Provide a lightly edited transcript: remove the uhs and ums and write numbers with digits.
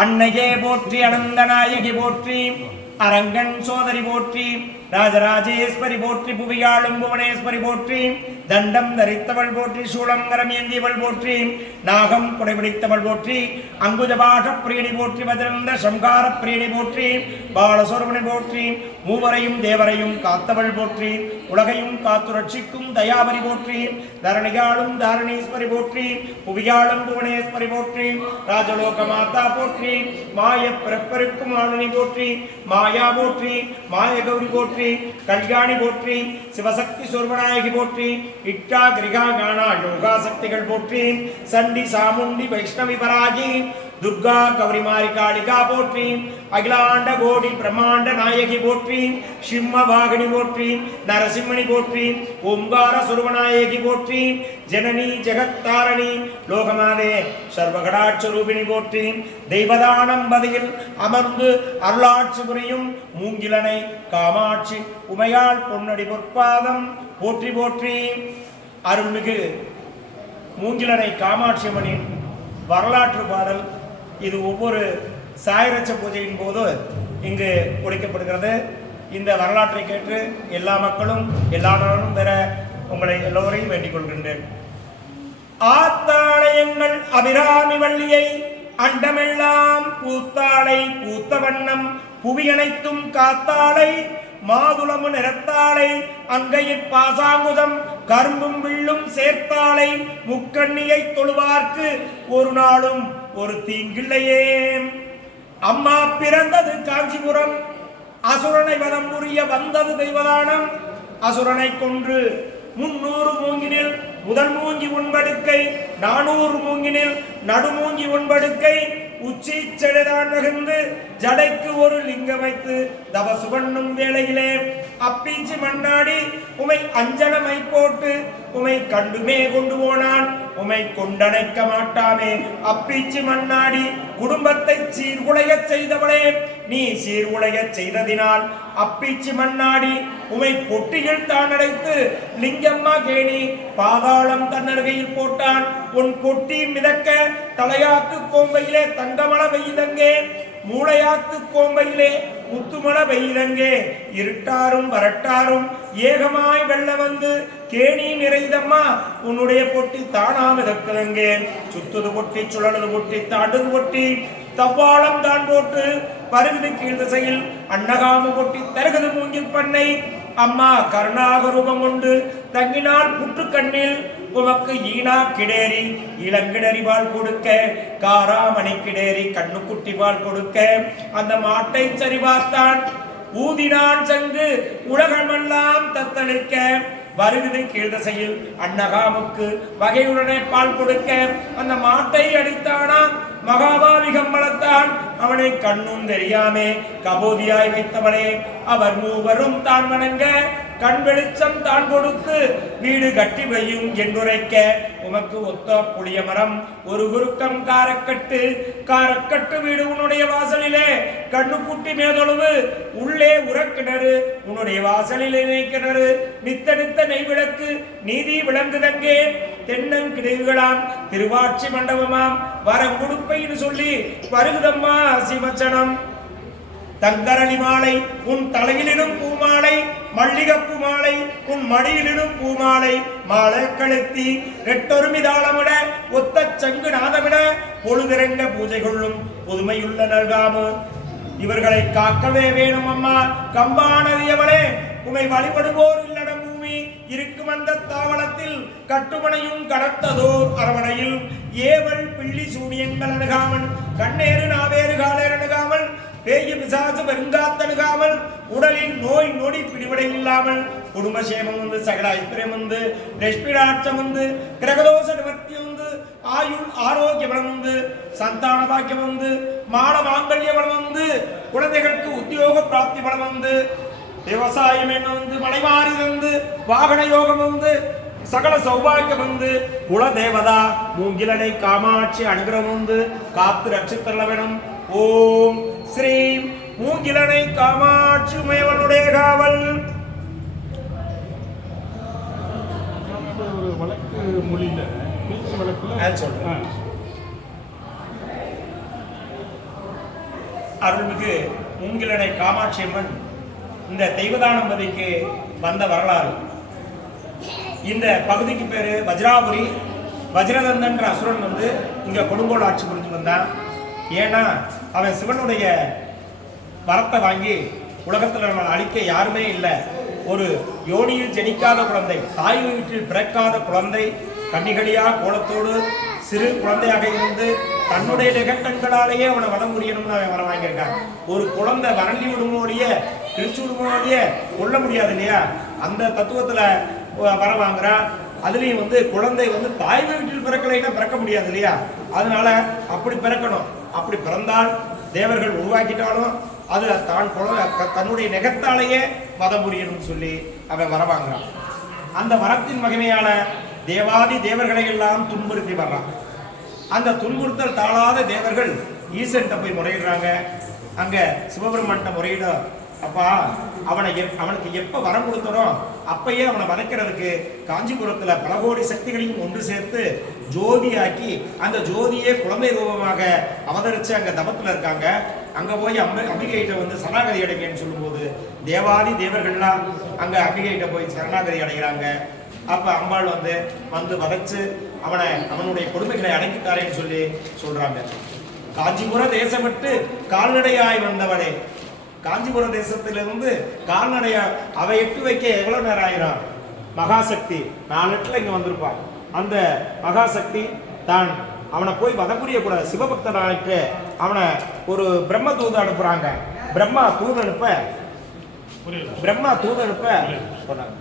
அன்னையே போற்றி அனந்தநாயகி போற்றி அரங்கன் சோதரி போற்றி ராஜராஜேஸ்வரி போற்றி புவியாளும் புவனேஸ்வரி போற்றி தண்டம் தரித்தவள் போற்றி சூளங்கரம் ஏந்தியவள் போற்றி நாகம் குடைபிடித்தவள் போற்றி அங்குஜபாஷ பிரியணி போற்றி வஜ்ரந்த சம்கார பிரியணி போற்றி பாலசோர்வனை போற்றி மூவரையும் தேவரையும் காத்தவள் போற்றி உலகையும் காத்து ரட்சிக்கும் தயாபரி போற்றி தரணிகாளும் தாரணீஸ்வரி போற்றி புவியாளும் புவனேஸ்வரி போற்றி ராஜலோக மாதா போற்றி மாய பிறப்பெருக்கும் ஆளுநி போற்றி மாயா போற்றி மாய கௌரி போற்றி கல்யாணி போற்றி சிவசக்தி சொர்வநாயகி போற்றி இட்டா கிரிகா கானா யோகா சக்திகள் போற்றி சண்டி சாமுண்டி வைஷ்ணவி பராகி துர்கா கௌரிமாரி காளிகா போற்றி அகிலாண்ட கோடி பிரம்மாண்ட நாயகி போற்றி சிம்ம வாகினி போற்றி நரசிம்மணி போற்றி ஓம்கார சுரவநாயகி போற்றி ஜனனி ஜெகத்தாரணி லோகமாதே சர்வகடாட்சரூபிணி போற்றி தெய்வதானம் பதியில் அமர்ந்து அருளாட்சி புரியும் மூங்கிலனை காமாட்சி உமையாள் பொன்னடி பொற்பாதம் போற்றி போற்றி. அருள்மிகு மூங்கிலனை காமாட்சி அம்மனின் வரலாற்று பாடல் இது ஒவ்வொரு சாயரட்ச பூஜையின் போது இங்கு ஒழிக்கப்படுகிறது. இந்த வரலாற்றை கேட்டு எல்லா மக்களும் எல்லா நாளும் பெற உங்களை எல்லோரையும் வேண்டிக் கொள்கின்றேன். ஆத்தாளை எங்கள் அபிராமி வள்ளியை அண்டமெல்லாம் பூத்தாளை பூத்த வண்ணம் புவியனைத்தும் காத்தாளை மாதுளமு நிறத்தாளை அங்கையில் பாசாங்குதம் கரும்பும் வில்லும் சேர்த்தாளை முக்கண்ணியை தொழுவார்க்கு ஒரு நாளும் ஒரு தீங்கில்லையே. அம்மா பிறந்தது காஞ்சிபுரம், அசுரனை வதம் புரிய வந்தது தெய்வதானம். அசுரனை கொன்று 300 மூங்கினில் முதல் மூங்கி உண்படுக்கை, 400 மூங்கினில் நடுமூங்கி உண்படுக்கை, உச்சி செடைதான் வகிர்ந்து ஜடைக்கு ஒரு லிங்கம் வைத்து தபசு பண்ணும் வேளையிலே அப்பீச்சு மண்ணாடி உமை அஞ்சனமை போட்டு உமை கண்டுமே கொண்டு போனான். உமை கொண்டனைக்க மாட்டாமே அப்பீச்சு மண்ணாடி குடும்பத்தை சீர்குலைய செய்தவளே, நீ சீர்குலைய செய்ததினால் அப்பீச்சு மண்ணாடி உமை பொட்டியில் தான் அடைத்து லிங்கம்மா கேணி பாதாளம் தன்னருகையில் போட்டான். உன் பொட்டி மிதக்க தலையாத்து கோம்பையிலே தங்கமள வெய்தங்கே, மூளையாத்து கோம்பையிலே முத்துமள வெய்தங்கே. இருட்டாரும் வரட்டாரும் ஏகமாய் வெள்ள வந்து கேணி நிறைந்தம்மா உன்னுடைய பொட்டி தானா மிதக்குதங்கே. சுத்துது பொட்டி சுழலது பொட்டி தாண்டுது பொட்டி தவ்வாளம் தான் போட்டு பருகுது கீழ் திசையில் அன்னகாமு பொட்டி தருகுது மூங்கில் பண்ணை. அம்மா கருணாக ரூபம் கொண்டு தங்கினால் புற்று கண்ணில் உமக்கு ஈனா கிடேரி இளங்கிடறி பால் கொடுக்க, காராமணி கிடேரி கண்ணுக்குட்டி பால் கொடுக்க. அந்த மாட்டை சரிபார்த்தான் ஊதினான் சங்கு உலகமெல்லாம் தத்தளிக்க. வருகுது கீழ்தசையில் அன்னகாமுக்கு வகையுடனே பால் கொடுக்க. அந்த மாட்டை அடித்தானா மகாபாவிகம் வளர்த்தான். அவனை கண்ணும் தெரியாமே கபோதியாய் வைத்தவளே. அவர் மூவரும் தான் வணங்க கண் வெளிச்சம் தான் கொடுத்து வீடு கட்டி வையும் என்றுரைக்க. உமக்கு ஒத்த புளிய மரம் ஒரு குறுக்கம் காரக்கட்டு, காரக்கட்டு வீடு உன்னுடைய வாசலிலே. கண்ணுக்குட்டி மேதொழுவு உள்ளே உறக்கிணறு உன்னுடைய வாசலிலே கிணறு. நித்த நித்த நெய்விளக்கு நீதி விளங்குதங்கே. தென்னங்கிடுகளாம் திருவாட்சி மண்டபமாம் வரங்குடுப்பைன்னு சொல்லி வருகுதம்மா சிவச்சனம். தங்கரணி மாலை உன் தலையிலிடும் பூமாலை, மல்லிகப்பு மாலை உன் மடியிலிடும் பூமாலை. மாலை கழுத்தி ரெட்டொருமி தாளமிட ஒத்த சங்கு நாதமிட பொழுதிறங்க பூஜை கொள்ளும் புதுமையுள்ள நல்காமு. இவர்களை காக்கவே வேணும் அம்மா கம்பானதியவளே. உமை வழிபடுவோர் இல்லடம் பூமி இருக்கும் அந்த தாவளத்தில் கட்டுமனையும் கடத்ததோர் அரவணையில் ஏவல் பிள்ளி சூனியங்கள் அணுகாமல் கண்ணேறு நாவேறு காலேர் அணுகாமல் பேய பிசாசு பெருங்காத்தணுகாமல் உடலில் நோய் நொடி பிடிபடை இல்லாமல் குடும்பசேமம் வந்து சகல ஐஸ்வர்யம் வந்து லட்சுமிராட்சம் வந்து கிரகதோஷ நிவர்த்தி வந்து ஆயுள் ஆரோக்கிய பலம் வந்து சந்தான பாக்கியம் வந்து மால மாங்கல்ய பலம் வந்து குழந்தைகளுக்கு உத்தியோக பிராப்தி பலம் வந்து விவசாயம் என்ன வந்து மலைமாறி வந்து வாகன யோகம் வந்து சகல சௌபாகியம் வந்து குலதேவதா மூங்கிலனை காமாட்சி அனுகிரகம் வந்து காத்து ரட்சித்தள்ள வேணும். ஓம் ஸ்ரீம் மூங்கிலனை காமாட்சி உமையவனுடைய காவல். ஒரு வழக்கு மொழியில பேச்சு வழக்குல சொல்றேன். அருள்மிகு மூங்கிலணை காமாட்சி அம்மன் இந்த தெய்வதானம்பதிக்கு வந்த வரலாறு. இந்த பகுதிக்கு பேரு வஜ்ராபுரி. வஜ்ரதந்தன்ற அசுரன் வந்து இங்க கொடுங்கோல் ஆட்சி புரிஞ்சு வந்தான். ஏன்னா அவன் சிவனுடைய வரத்தை வாங்கி உலகத்தில் நம்ம அழிக்க யாருமே இல்லை, ஒரு யோனியில் ஜெனிக்காத குழந்தை, தாய் வீட்டில் பிறக்காத குழந்தை, கன்னிகளியா கோலத்தோடு சிறு குழந்தையாக இருந்து தன்னுடைய நிகழ்கண்களாலேயே அவனை வர முடியணும்னு அவன் வர வாங்கியிருக்கான். ஒரு குழந்தை வரண்டி விடுமோடைய கிழிச்சு விடுமோடைய கொள்ள முடியாது இல்லையா, அந்த தத்துவத்துல வர வாங்குறான். அதுலயும் வந்து குழந்தை வந்து தாய் வீட்டில் பிறக்கலைன்னா பிறக்க முடியாது இல்லையா, அதனால அப்படி பிறக்கணும். அப்படி பிறந்தால் தேவர்கள் உருவாக்கிட்டாலும் அது தான் தன்னுடைய நெகத்தாலேயே வதம் புரியணும்னு சொல்லி அவன் வர வாங்குறான். அந்த வரத்தின் மகிமையான தேவாதி தேவர்களை எல்லாம் துன்புறுத்தி வர்றான். அந்த துன்புறுத்தல் தாழாத தேவர்கள் ஈசன்ட்ட போய் முறையிடுறாங்க. அங்க சிவபெருமான்கிட்ட முறையிட, அப்பா அவனுக்கு எப்ப வரம் கொடுத்தனோ அப்பயே அவனை வதைக்கிறதுக்கு காஞ்சிபுரத்துல பல கோடி சக்திகளையும் ஒன்று சேர்த்து ஜோதியாக்கி அந்த ஜோதியே குழந்தை ரூபமாக அவதரிச்சு அங்க தபத்துல இருக்காங்க. அங்க போய் அம்பிகைகிட்ட வந்து சரணாகதி அடைங்கன்னு சொல்லும்போது தேவாதி தேவர்கள்லாம் அங்க அம்பிகைகிட்ட போய் சரணாகதி அடைகிறாங்க. அப்ப அம்பாள் வந்து வதைச்சு அவனுடைய கொடுமைகளை அடக்கித்தாரேன்னு சொல்லி சொல்றாங்க. காஞ்சிபுர தேசம் விட்டு கால்நடையாய் வந்தவனே, காஞ்சிபுர தேசத்திலிருந்து கால்நடையா அவ எட்டு வைக்க எவ்வளவு நேரம் ஆயிரும்? மகாசக்தி 4 எட்டுல இங்க வந்திருப்பான். அந்த மகாசக்தி தான் அவனை போய் வத புரியக்கூடாது, சிவபக்தனாயிட்டு அவனை ஒரு பிரம்ம தூது அனுப்புறாங்க. பிரம்மா தூது அனுப்ப சொன்னாங்க.